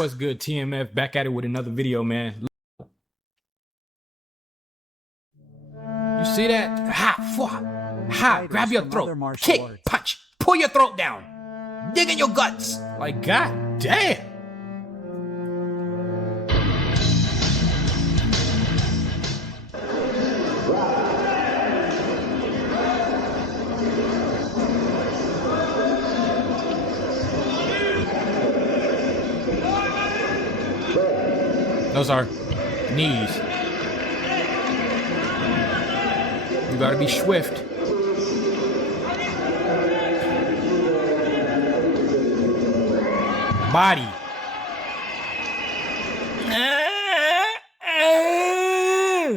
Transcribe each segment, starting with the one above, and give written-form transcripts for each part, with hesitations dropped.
What's good, TMF? Back at it with another video, man. You see that? Ha! Grab your throat. Kick, punch, pull your throat down. Dig in your guts. Like, god damn. Those are knees. You gotta be swift. Body.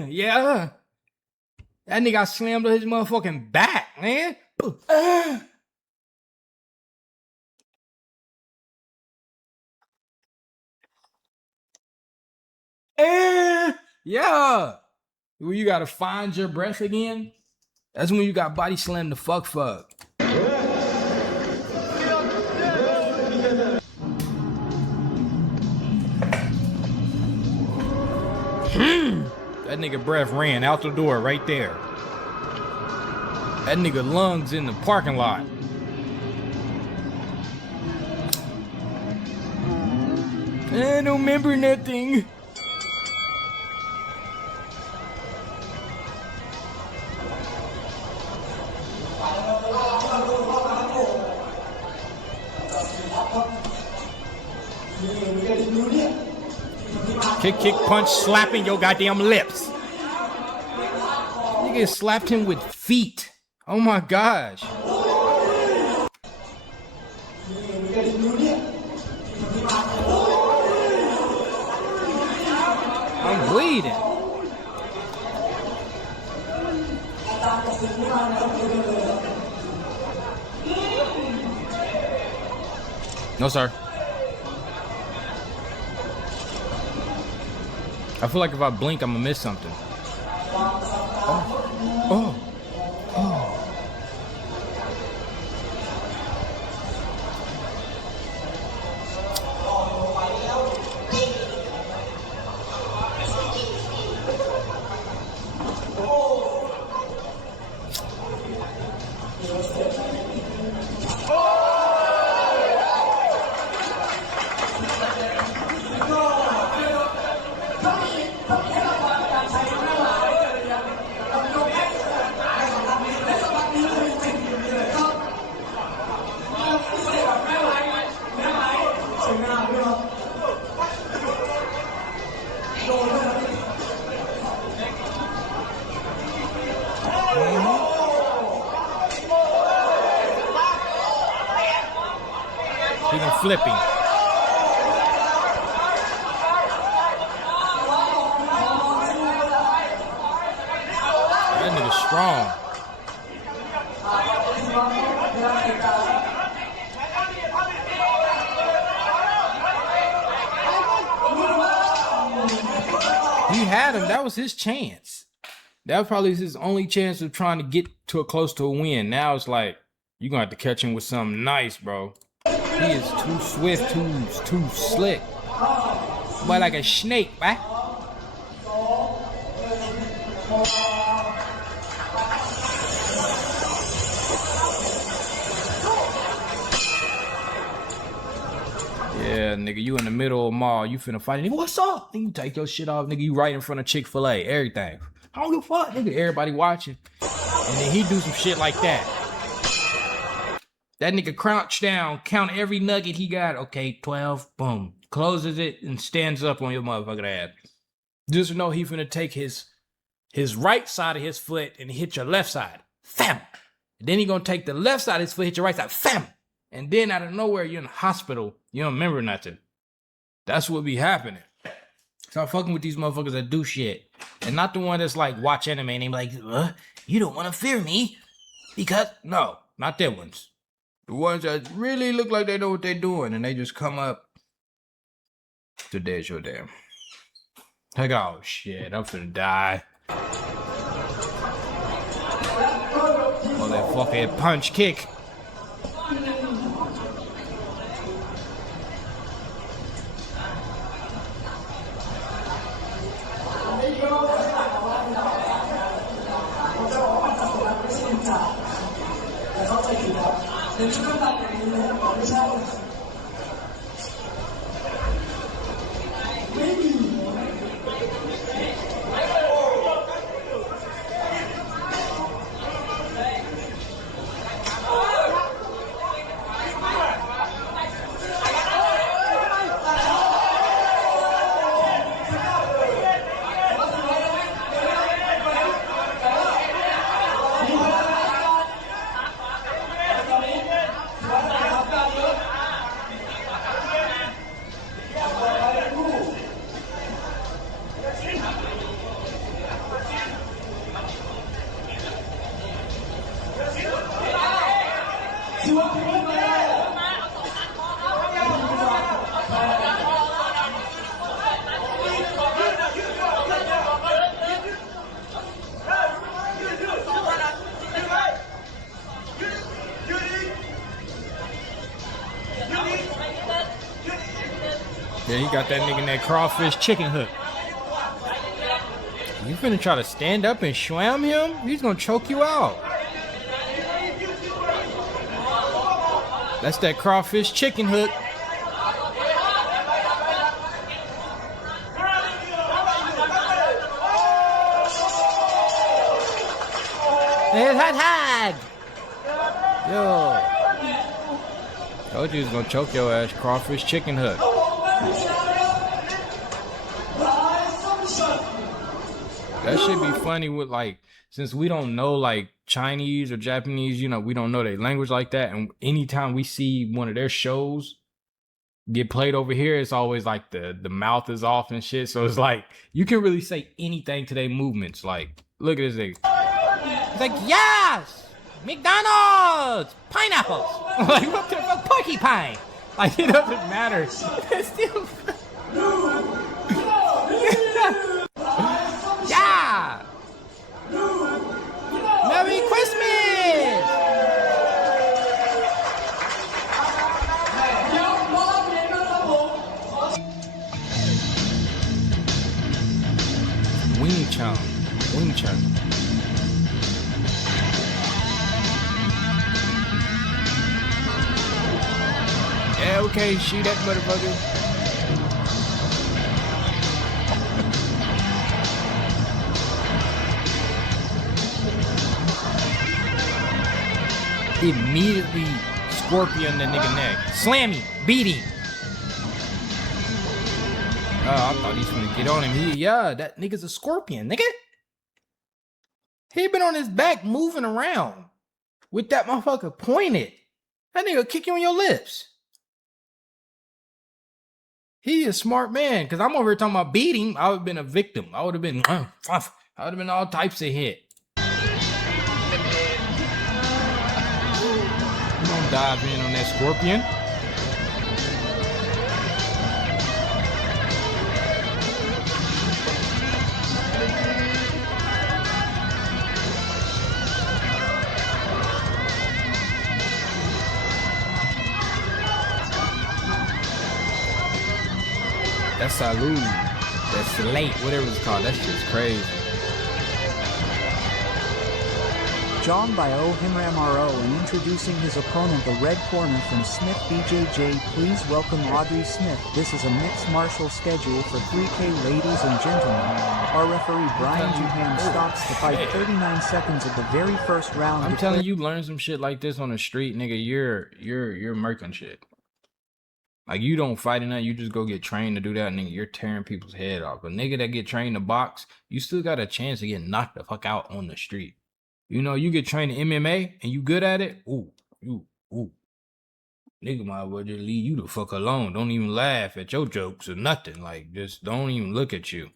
Yeah. That nigga got slammed on his motherfucking back, man. Yeah. When you gotta find your breath again, that's when you got body slammed the fuck. That nigga breath ran out the door right there. That nigga lungs in the parking lot. I don't remember nothing. Kick, kick, punch, slapping your goddamn lips. Nigga slapped him with feet. Oh my gosh. I'm bleeding. No, sir. I feel like if I blink, I'm gonna miss something. Oh. Even flipping. That nigga's strong. He had him. That was his chance. That was probably his only chance of trying to get close to a win. Now it's like, you're gonna have to catch him with something nice, bro. He is too swift, too slick. But like a snake, right? Yeah, nigga, you in the middle of the mall, you finna fight. Nigga, what's up? Nigga, you take your shit off, nigga, you right in front of Chick-fil-A, everything. I don't give a fuck, nigga, everybody watching. And then he do some shit like that. That nigga crouch down, count every nugget he got. Okay, 12, boom. Closes it and stands up on your motherfucking ass. Just know he finna take his right side of his foot and hit your left side. Fam! And then he gonna take the left side of his foot, hit your right side. Fam! And then out of nowhere, you're in the hospital. You don't remember nothing. That's what be happening. Start fucking with these motherfuckers that do shit. And not the one that's like, watch anime and they be like, you don't want to fear me. Because, no, not them ones. The ones that really look like they know what they're doing and they just come up. Today's your damn. Like, oh shit, I'm finna die. Oh, that fucking punch kick. Yeah, he got that nigga in that crawfish chicken hook. You finna try to stand up and swam him? He's gonna choke you out. That's that crawfish chicken hook. There's hot tag. Yo. Told you he was gonna choke your ass. Crawfish chicken hook. That should be funny with, like, since we don't know like Chinese or Japanese, you know, we don't know their language like that. And anytime we see one of their shows get played over here, it's always like the mouth is off and shit. So it's like you can really say anything to their movements. Like, look at this nigga. He's like, yes, McDonald's, pineapples. Like, what the fuck, porcupine? Like, it doesn't matter. It's still. Yeah. Merry Christmas. Wing Chun. Wing Chun. Yeah, okay, shoot that motherfucker. Immediately scorpion the nigga neck. Slam him. Beat him. Oh, I thought he was gonna get on him. Yeah, that nigga's a scorpion, nigga. He been on his back moving around with that motherfucker pointed. That nigga kick you on your lips. He a smart man, because I'm over here talking about beat him. I would have been a victim. I would have been all types of hit. Don't dive in on that scorpion. That's salud. That's slate, whatever it's called. That shit's crazy. Jong by O Himram RO and introducing his opponent, the red corner from Smith BJJ. Please welcome Audrey Smith. This is a mixed martial schedule for 3K, ladies and gentlemen. Our referee Brian Duham stops the fight 39 seconds of the very first round. I'm telling you, learn some shit like this on the street, nigga. You're murking shit. Like, you don't fight in that, you just go get trained to do that, nigga. You're tearing people's head off. A nigga that get trained to box, you still got a chance to get knocked the fuck out on the street. You know, you get trained in MMA and you good at it, ooh. Nigga might well just leave you the fuck alone. Don't even laugh at your jokes or nothing. Like, just don't even look at you.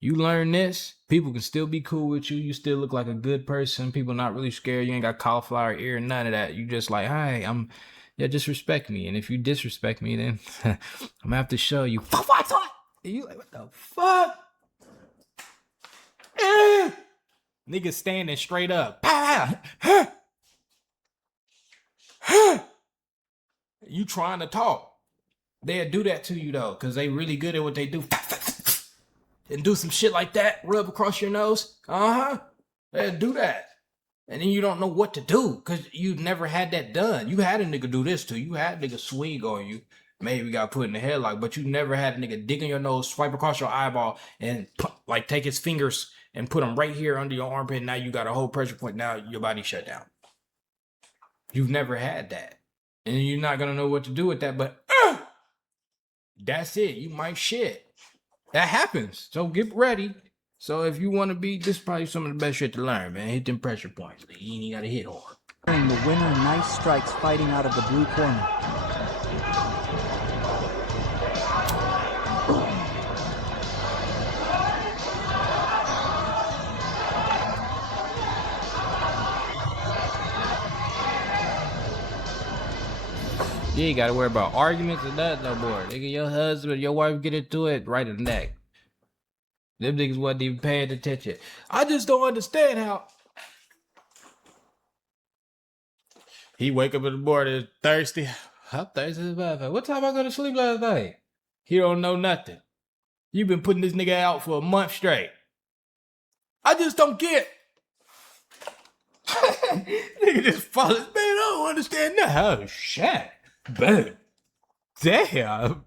You learn this, people can still be cool with you. You still look like a good person. People not really scared. You ain't got cauliflower ear, none of that. You just like, hi, yeah, just respect me. And if you disrespect me, then I'm gonna have to show you. And you like, what the fuck? Nigga standing straight up. You trying to talk. They'll do that to you though, because they really good at what they do. And do some shit like that, rub across your nose. They'll do that. And then you don't know what to do because you never had that done. You had a nigga do this to you. You had a nigga swing on you. Maybe got put in the headlock, but you never had a nigga dig in your nose, swipe across your eyeball, and like take his fingers and put them right here under your armpit. Now you got a whole pressure point. Now your body shut down. You've never had that. And you're not going to know what to do with that, but that's it. You might shit. That happens. So get ready. So if you want to be, this is probably some of the best shit to learn, man. Hit them pressure points. You ain't got to hit hard. The winner, Nice Strikes, fighting out of the blue corner. You ain't got to worry about arguments or nothing no more. Nigga, your husband, your wife get into it right in the neck. Them niggas wasn't even paying attention. I just don't understand how he wake up in the morning thirsty. I'm thirsty as a motherfucker. What time I go to sleep last night? He don't know nothing. You've been putting this nigga out for a month straight. I just don't get. Nigga just follows. Man, I don't understand that. Oh shit. Man. Damn.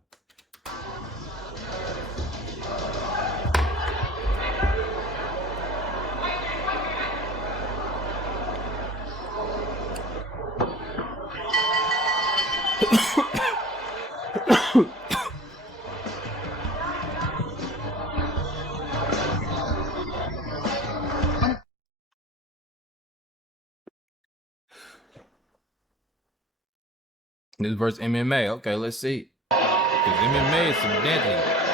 This versus MMA. Okay, let's see. Because MMA is some deadly.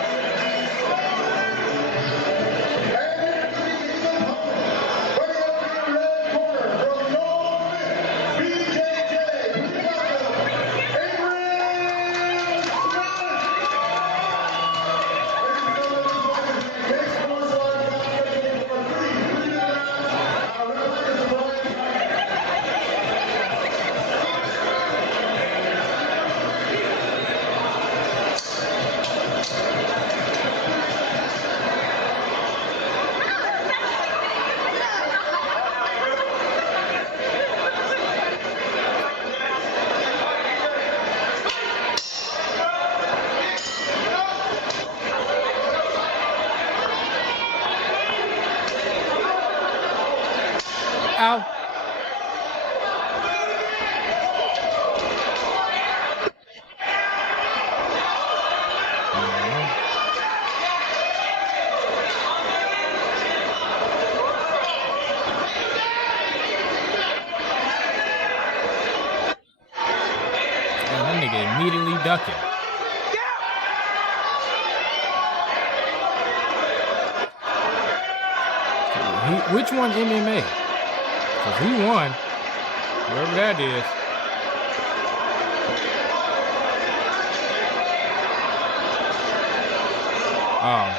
Ow. That nigga immediately ducking. Which one MMA? Because he won. Whoever that is. Oh.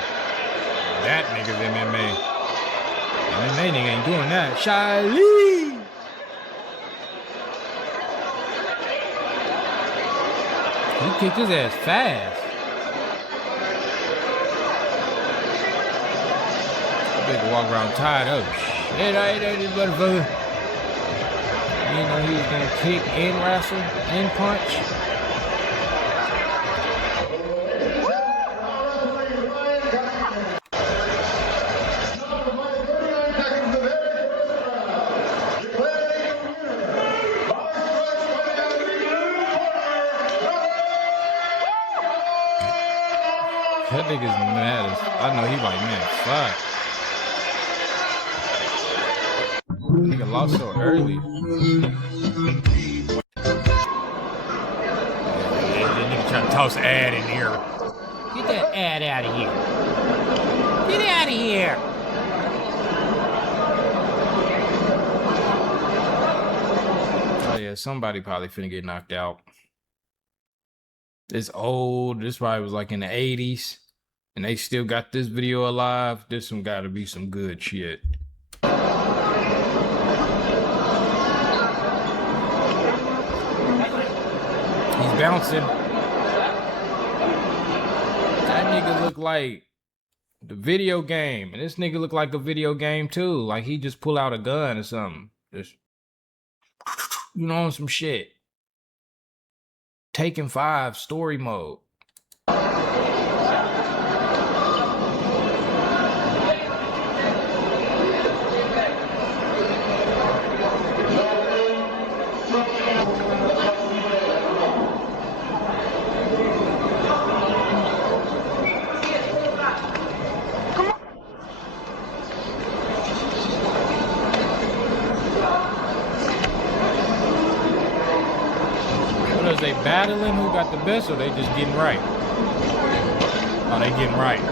That nigga's MMA. MMA nigga ain't doing that. Shiley! He kicked his ass fast. Nigga walk around tired up. Shit, I ain't know this motherfucker. You know he was gonna kick and wrestle and punch. That nigga's mad as I know he like, man, fuck. Nigga lost so early. That nigga trying to toss ad in here. Get that ad out of here. Get out of here. Oh yeah, somebody probably finna get knocked out. It's old. This probably was like in the 80s. And they still got this video alive. This one gotta be some good shit. He's bouncing. That nigga look like the video game. And this nigga look like a video game too. Like he just pull out a gun or something. Just, you know, on some shit. Taken 5 story mode. What is they battling? Who got the best, or they just getting right? Oh, they getting right.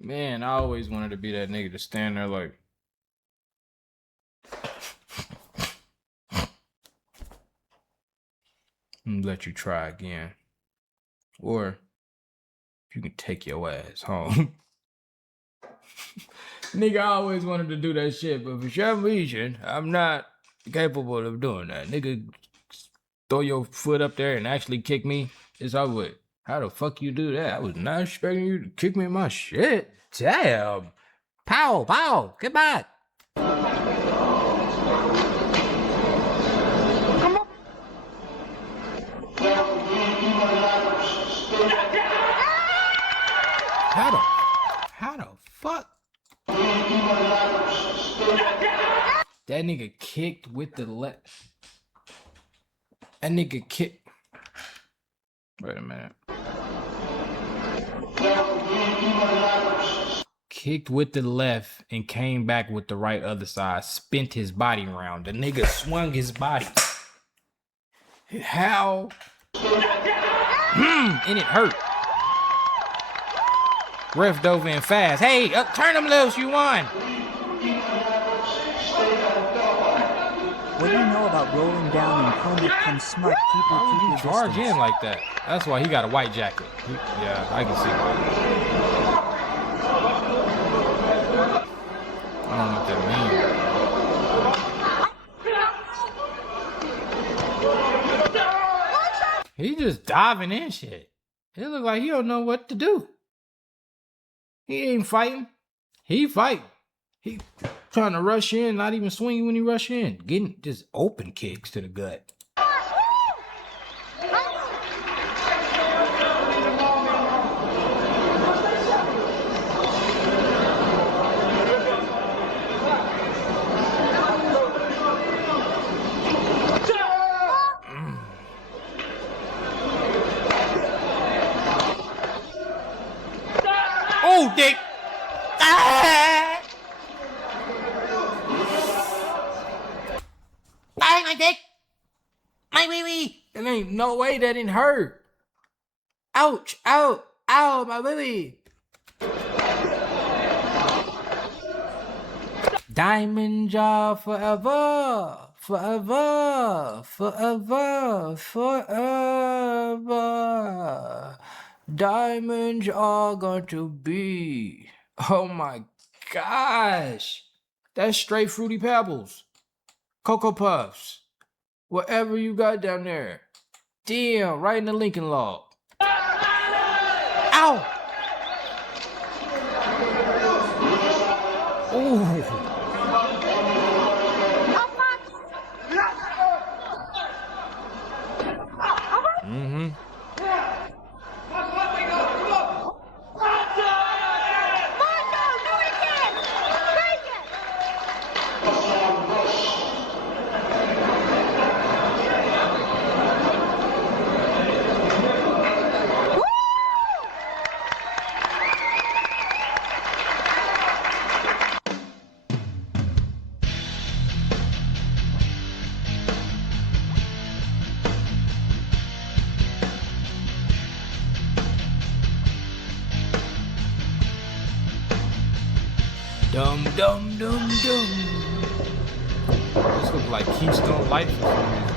Man, I always wanted to be that nigga to stand there like, let you try again. Or you can take your ass home. Nigga, I always wanted to do that shit, but for some reason, I'm not capable of doing that. Nigga, throw your foot up there and actually kick me, it's over with. How the fuck you do that? I was not expecting you to kick me in my shit. Damn. Pow, pow, get back. How the fuck? That nigga kicked with the left. That nigga kicked. Wait a minute. Kicked with the left and came back with the right other side. Spent his body around. The nigga swung his body. How? And it hurt. Ref dove in fast. Hey, turn him loose, you won. What do you know about rolling down and comb it from smut? Why would Keep you your charge distance. in like that? That's why he got a white jacket. Yeah, I can see why. I don't know what that means. He just diving in shit. It look like he don't know what to do. He ain't fighting. He fighting. He trying to rush in, not even swinging when he rush in. Getting just open kicks to the gut. Oh, dick! Ah! Ah, my dick! My wee-wee! There ain't no way that didn't hurt. Ouch! Ow! Ow! My wee-wee! Diamond Jaw forever! Forever! Forever! Forever! Diamonds are going to be. Oh my gosh. That's straight Fruity Pebbles. Cocoa Puffs. Whatever you got down there. Damn, right in the Lincoln log. Ow! Ooh. Mm-hmm. Dum dum dum dum. This looks like Keystone Light for some reason.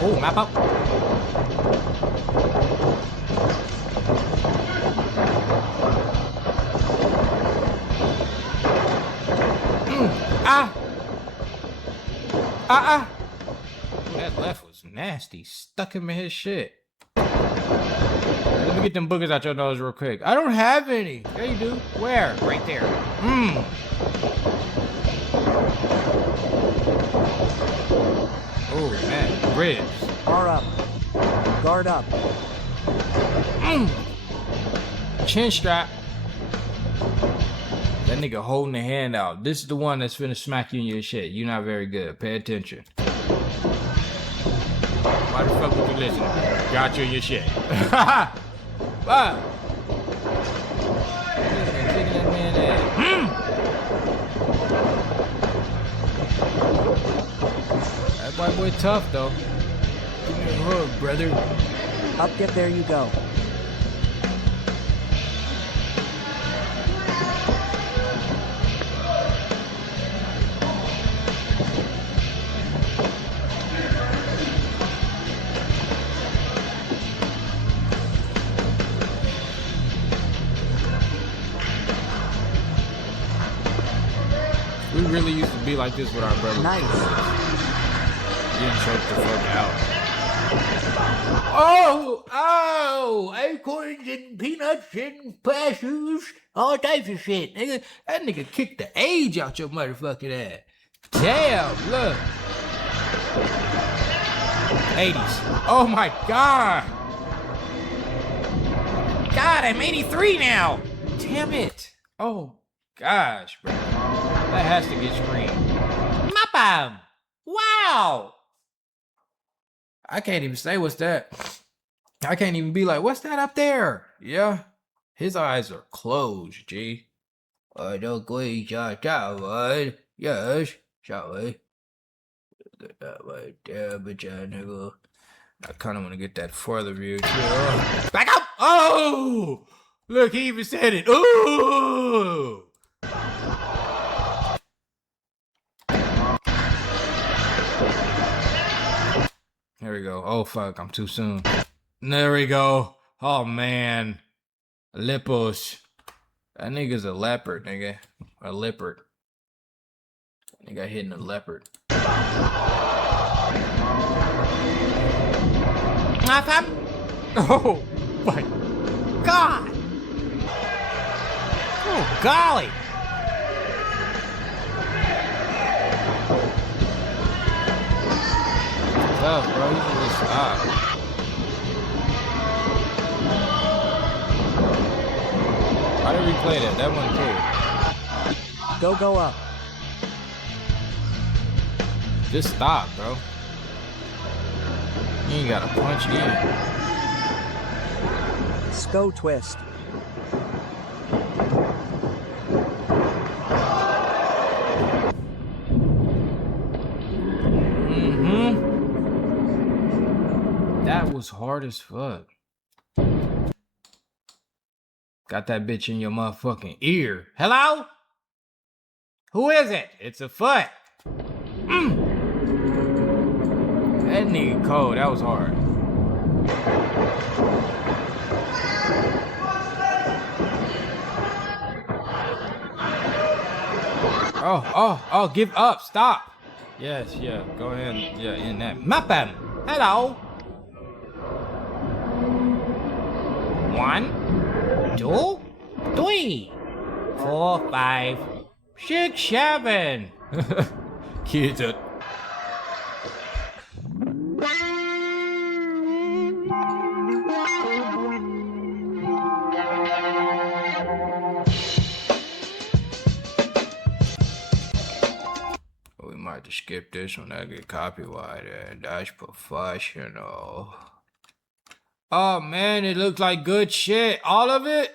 Oh, map up. Ah. that left was nasty. Stuck him in his shit. Let me get them boogers out your nose real quick. I don't have any. Yeah, you do. Where? Right there. Oh, man. Ribs. R up. Guard up. Chin strap. That nigga holding the hand out. This is the one that's finna smack you in your shit. You're not very good. Pay attention. Why the fuck would you listen? Got you in your shit. Wow. That white boy tough though. Give me a hug, brother. Up, get there you go. We really used to be like this with our brothers. Nice. Getting choked the fuck out. Oh, acorns and peanuts and cashews, all types of shit. Nigga, that nigga kicked the age out your motherfucking ass. Damn, look. 80s. Oh my God. God, I'm 83 now. Damn it. Oh gosh, bro. That has to get screened. Mapam! Wow! I can't even say what's that. I can't even be like, what's that up there? Yeah. His eyes are closed, G. Don't go yes, shall we? I kind of want to get that further view too. Back up! Oh! Look, he even said it. Ooh! There we go. Oh, fuck. I'm too soon. There we go. Oh, man. Lippos. That nigga's a leopard, nigga. A leopard. I got hit in the leopard. Oh, my God. Oh, golly. Tough, bro. You can just stop. Why did we play that? That wasn't cool. Go up. Just stop, bro. You ain't gotta punch in. Sco twist. That was hard as fuck. Got that bitch in your motherfucking ear. Hello? Who is it? It's a foot. That nigga cold. That was hard. Oh, give up. Stop. Yes, yeah. Go ahead. Yeah, in that. Mapam. Hello. 1, 2, 3, 4, 5, 6, 7. Kids are. We might have to skip this one. I get copyrighted. That's professional. Oh man, it looks like good shit. All of it?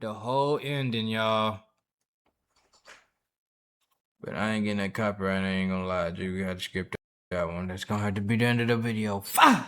The whole ending, y'all. But I ain't getting that copyright, I ain't gonna lie, dude. We had to skip that one. That's gonna have to be the end of the video. Fuck!